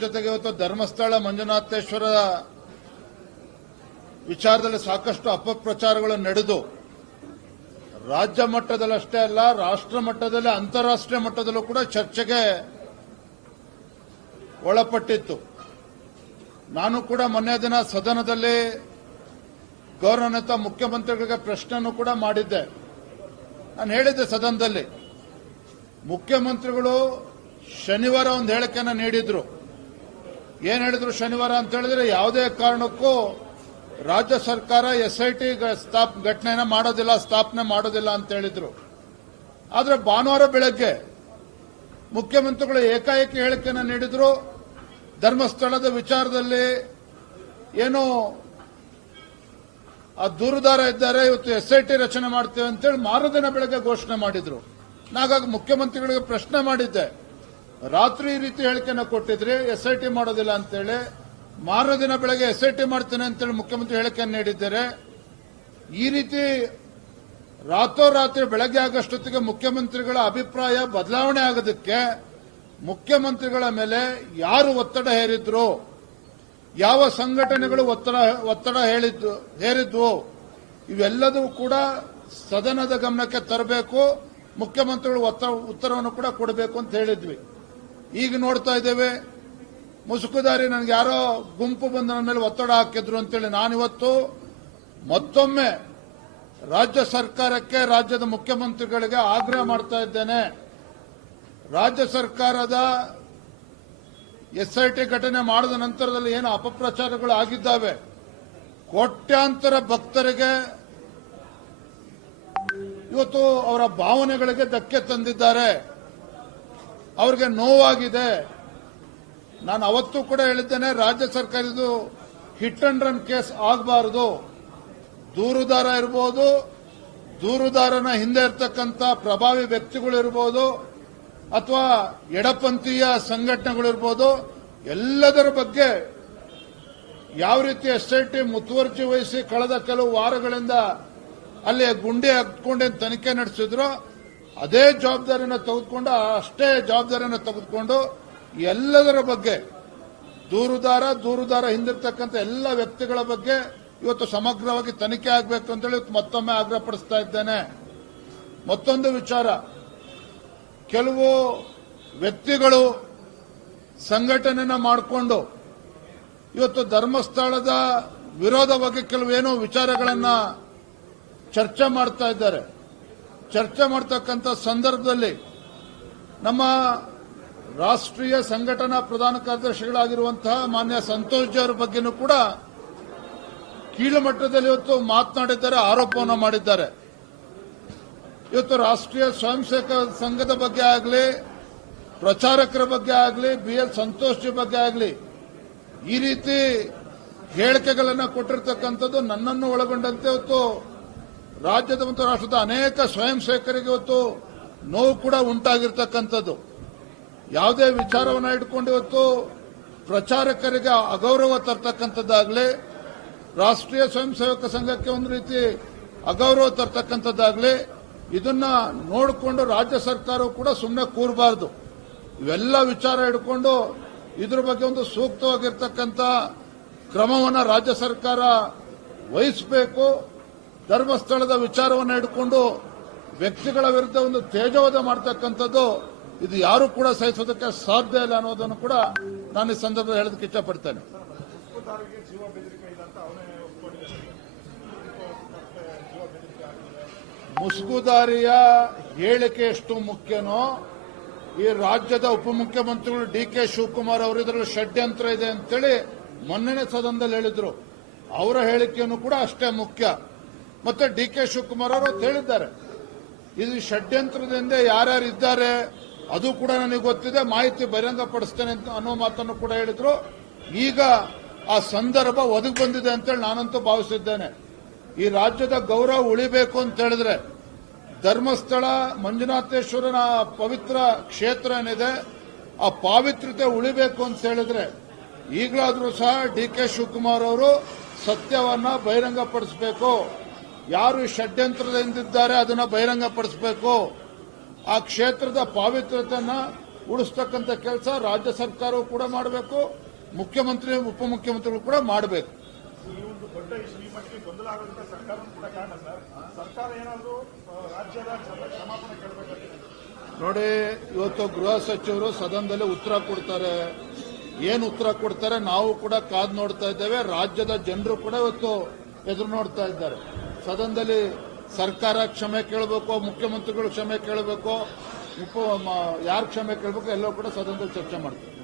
ಜೊತೆಗೆ ಇವತ್ತು ಧರ್ಮಸ್ಥಳ ಮಂಜುನಾಥೇಶ್ವರ ವಿಚಾರದಲ್ಲಿ ಸಾಕಷ್ಟು ಅಪಪ್ರಚಾರಗಳು ನಡೆದು, ರಾಜ್ಯ ಮಟ್ಟದಲ್ಲಷ್ಟೇ ಅಲ್ಲ, ರಾಷ್ಟ್ರ ಮಟ್ಟದಲ್ಲಿ, ಅಂತಾರಾಷ್ಟ್ರೀಯ ಮಟ್ಟದಲ್ಲೂ ಕೂಡ ಚರ್ಚೆಗೆ ಒಳಪಟ್ಟಿತ್ತು. ನಾನು ಕೂಡ ಮೊನ್ನೆ ದಿನ ಸದನದಲ್ಲಿ ಗೌರವಾನ್ವಿತ ಮುಖ್ಯಮಂತ್ರಿಗಳಿಗೆ ಪ್ರಶ್ನೆಯನ್ನು ಕೂಡ ಮಾಡಿದ್ದೆ. ನಾನು ಹೇಳಿದ್ದೆ ಸದನದಲ್ಲಿ, ಮುಖ್ಯಮಂತ್ರಿಗಳು ಶನಿವಾರ ಒಂದು ಹೇಳಿಕೆಯನ್ನು ನೀಡಿದ್ರು. ಏನ್ ಹೇಳಿದ್ರು ಶನಿವಾರ ಅಂತ ಹೇಳಿದ್ರೆ ಯಾವುದೇ ಕಾರಣಕ್ಕೂ ರಾಜ್ಯ ಸರ್ಕಾರ ಎಸ್ಐಟಿ ಸ್ಥಾಪ್ ಘಟನೆನ ಮಾಡೋದಿಲ್ಲ, ಸ್ಥಾಪನೆ ಮಾಡೋದಿಲ್ಲ ಅಂತ ಹೇಳಿದ್ರು. ಆದ್ರೆ ಭಾನುವಾರ ಬೆಳಗ್ಗೆ ಮುಖ್ಯಮಂತ್ರಿಗಳು ಏಕಾಏಕಿ ಹೇಳಿಕೆಯನ್ನು ನೀಡಿದ್ರು. ಧರ್ಮಸ್ಥಳದ ವಿಚಾರದಲ್ಲಿ ಏನು ಆ ದೂರುದಾರ ಇದ್ದಾರೆ, ಇವತ್ತು ಎಸ್ಐಟಿ ರಚನೆ ಮಾಡ್ತೇವೆ ಅಂತೇಳಿ ಮಾರದಿನ ಬೆಳಗ್ಗೆ ಘೋಷಣೆ ಮಾಡಿದ್ರು. ನಾಗಾಗಿ ಮುಖ್ಯಮಂತ್ರಿಗಳಿಗೆ ಪ್ರಶ್ನೆ ಮಾಡಿದ್ದೆ. ರಾತ್ರಿ ಈ ರೀತಿ ಹೇಳಿಕೆನ ಕೊಟ್ಟಿದ್ರಿ ಎಸ್ಐಟಿ ಮಾಡೋದಿಲ್ಲ ಅಂತೇಳಿ. ಮಾರನೇ ದಿನ ಬೆಳಗ್ಗೆ ಎಸ್ಐಟಿ ಮಾಡ್ತೇನೆ ಅಂತೇಳಿ ಮುಖ್ಯಮಂತ್ರಿ ಹೇಳಿಕೆಯನ್ನು ನೀಡಿದ್ದಾರೆ. ಈ ರೀತಿ ರಾತ್ರೋರಾತ್ರಿ ಬೆಳಗ್ಗೆ ಆಗಷ್ಟೊತ್ತಿಗೆ ಮುಖ್ಯಮಂತ್ರಿಗಳ ಅಭಿಪ್ರಾಯ ಬದಲಾವಣೆ ಆಗೋದಕ್ಕೆ ಮುಖ್ಯಮಂತ್ರಿಗಳ ಮೇಲೆ ಯಾರು ಒತ್ತಡ ಹೇರಿದ್ರು, ಯಾವ ಸಂಘಟನೆಗಳು ಒತ್ತಡ ಒತ್ತಡ ಹೇಳಿದ್ದು, ಹೇರಿದ್ವು, ಇವೆಲ್ಲದೂ ಕೂಡ ಸದನದ ಗಮನಕ್ಕೆ ತರಬೇಕು, ಮುಖ್ಯಮಂತ್ರಿಗಳು ಒತ್ತ, ಉತ್ತರವನ್ನು ಕೂಡ ಕೊಡಬೇಕು ಅಂತ ಹೇಳಿದ್ವಿ. ಈಗ ನೋಡ್ತಾ ಇದ್ದೇವೆ. ಮುಸುಕುದಾರಿ ನನಗೆ ಯಾರೋ ಗುಂಪು ಬಂದ ನನ್ನ ಮೇಲೆ ಒತ್ತಡ ಹಾಕಿದ್ರು ಅಂತೇಳಿ ನಾನಿವತ್ತು ಮತ್ತೊಮ್ಮೆ ರಾಜ್ಯ ಸರ್ಕಾರಕ್ಕೆ, ರಾಜ್ಯದ ಮುಖ್ಯಮಂತ್ರಿಗಳಿಗೆ ಆಗ್ರಹ ಮಾಡ್ತಾ ಇದ್ದೇನೆ. ರಾಜ್ಯ ಸರ್ಕಾರದ ಎಸ್ಐಟಿ ಘಟನೆ ಮಾಡಿದ ನಂತರದಲ್ಲಿ ಏನು ಅಪಪ್ರಚಾರಗಳು ಆಗಿದ್ದಾವೆ? ಕೋಟ್ಯಾಂತರ ಭಕ್ತರಿಗೆ ಇವತ್ತು ಅವರ ಭಾವನೆಗಳಿಗೆ ಧಕ್ಕೆ ತಂದಿದ್ದಾರೆ. ಅವರಿಗೆ ನೋವಾಗಿದೆ. ನಾನು ಅವತ್ತು ಕೂಡ ಹೇಳಿದ್ದೇನೆ, ರಾಜ್ಯ ಸರ್ಕಾರ ಇದು ಹಿಟ್ ಅಂಡ್ ರನ್ ಕೇಸ್ ಆಗಬಾರದು ದೂರುದಾರ ಇರ್ಬೋದು ದೂರುದಾರನ ಹಿಂದೆ ಇರ್ತಕ್ಕಂಥ ಪ್ರಭಾವಿ ವ್ಯಕ್ತಿಗಳು ಇರ್ಬೋದು, ಅಥವಾ ಎಡಪಂಥೀಯ ಸಂಘಟನೆಗಳಿರ್ಬೋದು ಎಲ್ಲದರ ಬಗ್ಗೆ ಯಾವ ರೀತಿ ಎಸ್ಐಟಿ ಮುತುವರ್ಜಿ ವಹಿಸಿ ಕಳೆದ ಕೆಲವು ವಾರಗಳಿಂದ ಅಲ್ಲಿ ಗುಂಡಿ ಹತ್ಕೊಂಡೇನು ತನಿಖೆ ನಡೆಸಿದ್ರು ಅದೇ ಜವಾಬ್ದಾರಿನ ತೆಗೆದುಕೊಂಡು, ಅಷ್ಟೇ ಜವಾಬ್ದಾರಿನ ತೆಗೆದುಕೊಂಡು ಎಲ್ಲದರ ಬಗ್ಗೆ, ದೂರುದಾರ ದೂರುದಾರ ಹಿಂದಿರ್ತಕ್ಕಂಥ ಎಲ್ಲ ವ್ಯಕ್ತಿಗಳ ಬಗ್ಗೆ ಇವತ್ತು ಸಮಗ್ರವಾಗಿ ತನಿಖೆ ಆಗಬೇಕು ಅಂತೇಳಿ ಮತ್ತೊಮ್ಮೆ ಆಗ್ರಹಪಡಿಸ್ತಾ ಇದ್ದೇನೆ. ಮತ್ತೊಂದು ವಿಚಾರ. ಕೆಲವು ವ್ಯಕ್ತಿಗಳು ಸಂಘಟನೆನ ಮಾಡಿಕೊಂಡು ಇವತ್ತು ಧರ್ಮಸ್ಥಳದ ವಿರೋಧವಾಗಿ ಕೆಲವೇನೋ ವಿಚಾರಗಳನ್ನು ಚರ್ಚೆ ಮಾಡ್ತಾ ಇದ್ದಾರೆ. ಚರ್ಚೆ ಮಾಡ್ತಕ್ಕಂಥ ಸಂದರ್ಭದಲ್ಲಿ ನಮ್ಮ ರಾಷ್ಟ್ರೀಯ ಸಂಘಟನಾ ಪ್ರಧಾನ ಕಾರ್ಯದರ್ಶಿಗಳಾಗಿರುವಂತಹ ಮಾನ್ಯ ಸಂತೋಷ್ ಜಿ ಅವರ ಬಗ್ಗೆನೂ ಕೂಡ ಕೀಳುಮಟ್ಟದಲ್ಲಿ ಇವತ್ತು ಮಾತನಾಡಿದ್ದಾರೆ, ಆರೋಪವನ್ನು ಮಾಡಿದ್ದಾರೆ. ಇವತ್ತು ರಾಷ್ಟ್ರೀಯ ಸ್ವಯಂ ಸೇವಕ ಸಂಘದ ಬಗ್ಗೆ ಆಗಲಿ, ಪ್ರಚಾರಕರ ಬಗ್ಗೆ ಆಗಲಿ, ಬಿ ಎಲ್ ಸಂತೋಷ್ ಜಿ ಬಗ್ಗೆ ಆಗಲಿ, ಈ ರೀತಿ ಹೇಳಿಕೆಗಳನ್ನು ಕೊಟ್ಟಿರ್ತಕ್ಕಂಥದ್ದು ನನ್ನನ್ನು ಒಳಗೊಂಡಂತೆ ಇವತ್ತು ರಾಜ್ಯದ ಮತ್ತು ರಾಷ್ಟ್ರದ ಅನೇಕ ಸ್ವಯಂ ಸೇವಕರಿಗೆ ಇವತ್ತು ನೋವು ಕೂಡ ಉಂಟಾಗಿರ್ತಕ್ಕಂಥದ್ದು. ಯಾವುದೇ ವಿಚಾರವನ್ನು ಇಟ್ಕೊಂಡು ಇವತ್ತು ಪ್ರಚಾರಕರಿಗೆ ಅಗೌರವ ತರ್ತಕ್ಕಂಥದ್ದಾಗಲಿ, ರಾಷ್ಟ್ರೀಯ ಸ್ವಯಂ ಸೇವಕ ಸಂಘಕ್ಕೆ ಒಂದು ರೀತಿ ಅಗೌರವ ತರ್ತಕ್ಕಂಥದ್ದಾಗಲಿ, ಇದನ್ನ ನೋಡಿಕೊಂಡು ರಾಜ್ಯ ಸರ್ಕಾರವು ಕೂಡ ಸುಮ್ಮನೆ ಕೂರಬಾರದು. ಇವೆಲ್ಲ ವಿಚಾರ ಇಟ್ಕೊಂಡು ಇದ್ರ ಬಗ್ಗೆ ಒಂದು ಸೂಕ್ತವಾಗಿರ್ತಕ್ಕಂಥ ಕ್ರಮವನ್ನು ರಾಜ್ಯ ಸರ್ಕಾರ ವಹಿಸಬೇಕು. ಧರ್ಮಸ್ಥಳದ ವಿಚಾರವನ್ನು ಹಿಡ್ಕೊಂಡು ವ್ಯಕ್ತಿಗಳ ವಿರುದ್ಧ ಒಂದು ತೇಜೋವಧ ಮಾಡ್ತಕ್ಕಂಥದ್ದು ಇದು ಯಾರು ಕೂಡ ಸಹಿಸೋದಕ್ಕೆ ಸಾಧ್ಯ ಇಲ್ಲ ಅನ್ನೋದನ್ನು ಕೂಡ ನಾನು ಈ ಸಂದರ್ಭದಲ್ಲಿ ಹೇಳೋದಕ್ಕೆ ಇಷ್ಟಪಡ್ತೇನೆ. ಮುಸುಕುದಾರಿಯ ಹೇಳಿಕೆ ಎಷ್ಟು ಮುಖ್ಯನೋ, ಈ ರಾಜ್ಯದ ಉಪಮುಖ್ಯಮಂತ್ರಿಗಳು ಡಿ ಕೆ ಶಿವಕುಮಾರ್ ಇದರಲ್ಲಿ ಷಡ್ಯಂತ್ರ ಇದೆ ಅಂತೇಳಿ ಮೊನ್ನೆನೇ ಸದನದಲ್ಲಿ ಹೇಳಿದ್ರು. ಅವರ ಹೇಳಿಕೆಯನ್ನು ಕೂಡ ಅಷ್ಟೇ ಮುಖ್ಯ. ಮತ್ತೆ ಡಿ ಕೆ ಶಿವಕುಮಾರ್ ಅವರು ಹೇಳಿದ್ದಾರೆ. ಇದು ಷಡ್ಯಂತ್ರದಿಂದ ಯಾರ್ಯಾರು ಇದ್ದಾರೆ, ಅದು ಕೂಡ ನನಗೆ ಗೊತ್ತಿದೆ, ಮಾಹಿತಿ ಬಹಿರಂಗಪಡಿಸ್ತೇನೆ ಅಂತ ಅನ್ನೋ ಮಾತನ್ನು ಕೂಡ ಹೇಳಿದ್ರು. ಈಗ ಆ ಸಂದರ್ಭ ಒದಗಿ ಬಂದಿದೆ ಅಂತೇಳಿ ನಾನಂತೂ ಭಾವಿಸಿದ್ದೇನೆ. ಈ ರಾಜ್ಯದ ಗೌರವ ಉಳಿಬೇಕು ಅಂತ ಹೇಳಿದ್ರೆ ಧರ್ಮಸ್ಥಳ, ಮಂಜುನಾಥೇಶ್ವರನ ಪವಿತ್ರ ಕ್ಷೇತ್ರ ಏನಿದೆ, ಆ ಪಾವಿತ್ರ್ಯತೆ ಉಳಿಬೇಕು ಅಂತ ಹೇಳಿದ್ರೆ ಈಗಲಾದರೂ ಸಹ ಡಿ ಕೆ ಶಿವಕುಮಾರ್ ಅವರು ಸತ್ಯವನ್ನ ಬಹಿರಂಗಪಡಿಸಬೇಕು ಯಾರು ಷಡ್ಯಂತ್ರದಿಂದಿದ್ದಾರೆ ಅದನ್ನ ಬಹಿರಂಗಪಡಿಸಬೇಕು? ಆ ಕ್ಷೇತ್ರದ ಪಾವಿತ್ರ್ಯತನ ಉಳಿಸ್ತಕ್ಕಂಥ ಕೆಲಸ ರಾಜ್ಯ ಸರ್ಕಾರವು ಕೂಡ ಮಾಡಬೇಕು ಮುಖ್ಯಮಂತ್ರಿ ಉಪಮುಖ್ಯಮಂತ್ರಿಗಳು ಕೂಡ ಮಾಡಬೇಕು. ನೋಡಿ ಇವತ್ತು ಗೃಹ ಸಚಿವರು ಸದನದಲ್ಲಿ ಉತ್ತರ ಕೊಡ್ತಾರೆ. ಏನು ಉತ್ತರ ಕೊಡ್ತಾರೆ? ನಾವು ಕೂಡ ಕಾದ್ ನೋಡ್ತಾ ಇದ್ದೇವೆ. ರಾಜ್ಯದ ಜನರು ಕೂಡ ಇವತ್ತು ಎದುರು ನೋಡ್ತಾ ಇದ್ದಾರೆ. ಸದನದಲ್ಲಿ ಸರ್ಕಾರ ಕ್ಷಮೆ ಕೇಳಬೇಕು, ಮುಖ್ಯಮಂತ್ರಿಗಳು ಕ್ಷಮೆ ಕೇಳಬೇಕು, ಉಪ ಯಾರು ಕ್ಷಮೆ ಕೇಳಬೇಕು ಎಲ್ಲವೂ ಕೂಡ ಸದನದಲ್ಲಿ ಚರ್ಚೆ ಮಾಡ್ತಾರೆ